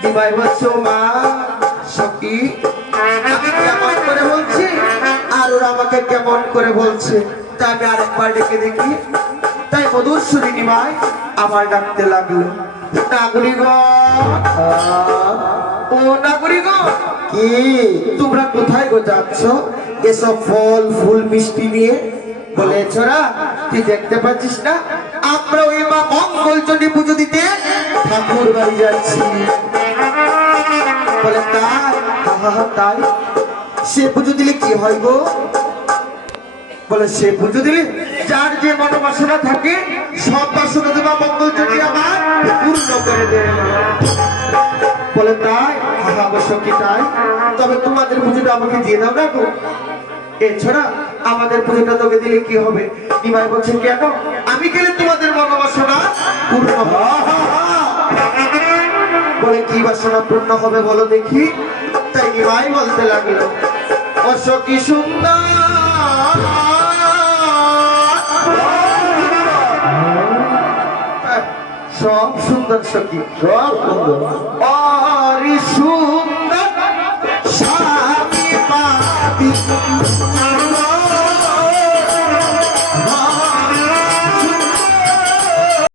দিবাই বলছো মা সখী আমি কেমন করে বলছি আর ওরা আমাকে কেমন করে বলছে তা আমি আরেকবার ডেকে দেখি। তাই মধুর সুরে নিমাই আবার ডাকতে লাগলো, নাগরিকগণ, ও নাগরিকগণ, কি তোমরা কোথায় গো যাচ্ছ এসব ফল ফুল মিষ্টি নিয়ে? বলে ছোড়া তুই দেখতে পাচ্ছিস না আমরা ওই মা মঙ্গলচণ্ডী পুজো দিতে ঠাকুর বাড়ি যাচ্ছি। বলে তাই? তাই সে পুজো দিলে কি হয় গো? বলে সে পুজো দিলে যার যে মনোবাসনা থাকে সব বাসনা দেবা মঙ্গলচণ্ডী আমার পূর্ণ করে দেয়। বলে তাই? অবশ্য কি তাই? তবে তোমাদের পুজোটা আমাকে দিয়ে দাও না গো। এছাড়া আমাদের পুজোটা তোকে দিলে কি হবে? নিমাই বলছে কেন? আমি গেলে তোমাদের মনোবাসনা পূর্ণ হবে। বলে কি বাসনা পূর্ণ হবে বলো দেখি? তাই নিমাই বলতে লাগলো, অশ্ব কি সুন্দর, সব সুন্দর সখী, সব সুন্দর, অরি সুন্দর